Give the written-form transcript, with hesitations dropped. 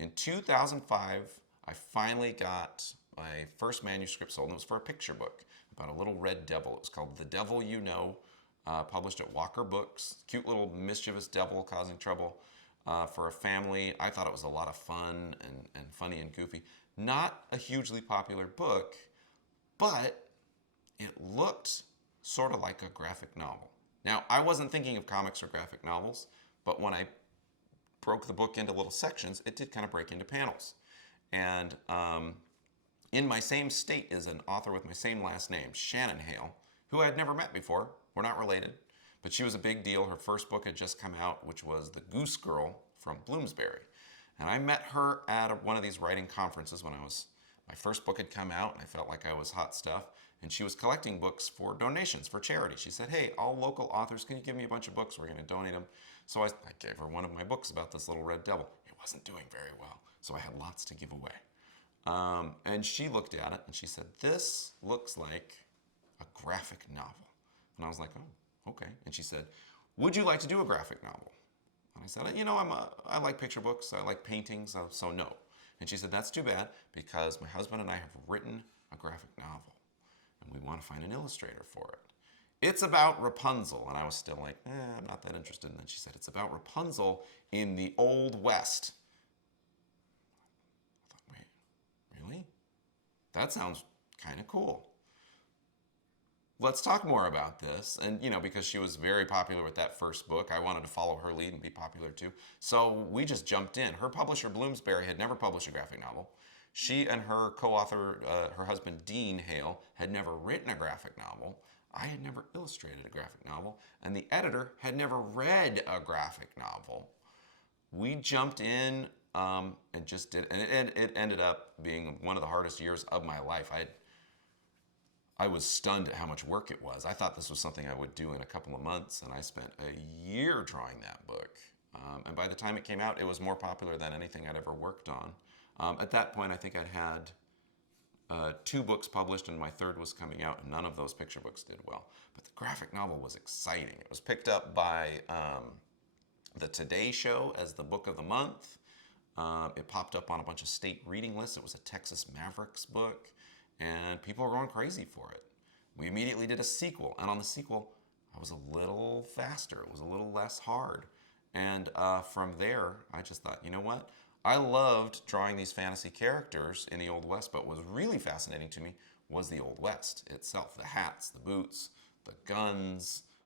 In 2005, I finally got my first manuscript sold, and it was for a picture book about a little red devil. It was called The Devil You Know, published at Walker Books. Cute little mischievous devil causing trouble for a family. I thought it was a lot of fun and funny and goofy. Not a hugely popular book, but it looked sort of like a graphic novel. Now, I wasn't thinking of comics or graphic novels, but when I broke the book into little sections, it did kind of break into panels. And in my same state is an author with my same last name, Shannon Hale, who I had never met before. We're not related, but she was a big deal. Her first book had just come out, which was The Goose Girl from Bloomsbury. And I met her at one of these writing conferences when my first book had come out, and I felt like I was hot stuff. And she was collecting books for donations for charity. She said, hey, all local authors, can you give me a bunch of books? We're going to donate them. So I gave her one of my books about this little red devil. It wasn't doing very well, so I had lots to give away. And she looked at it and she said, this looks like a graphic novel. And I was like, oh, okay. And she said, would you like to do a graphic novel? And I said, I like picture books. I like paintings, so no. And she said, that's too bad because my husband and I have written a graphic novel and we want to find an illustrator for it. It's about Rapunzel. And I was still like, I'm not that interested. And then she said, it's about Rapunzel in the Old West. I thought, wait, really? That sounds kind of cool. Let's talk more about this. And, because she was very popular with that first book, I wanted to follow her lead and be popular too. So we just jumped in. Her publisher, Bloomsbury, had never published a graphic novel. She and her co-author, her husband, Dean Hale, had never written a graphic novel. I had never illustrated a graphic novel. And the editor had never read a graphic novel. We jumped in and just did, and it ended up being one of the hardest years of my life. I was stunned at how much work it was. I thought this was something I would do in a couple of months, and I spent a year drawing that book. And by the time it came out, it was more popular than anything I'd ever worked on. At that point, I think I'd had 2 books published, and my third was coming out, and none of those picture books did well. But the graphic novel was exciting. It was picked up by the Today Show as the book of the month. It popped up on a bunch of state reading lists. It was a Texas Mavericks book. And people were going crazy for it. We immediately did a sequel, and on the sequel, I was a little faster. It was a little less hard. And from there, I just thought, you know what? I loved drawing these fantasy characters in the Old West, but what was really fascinating to me was the Old West itself. The hats, the boots, the guns,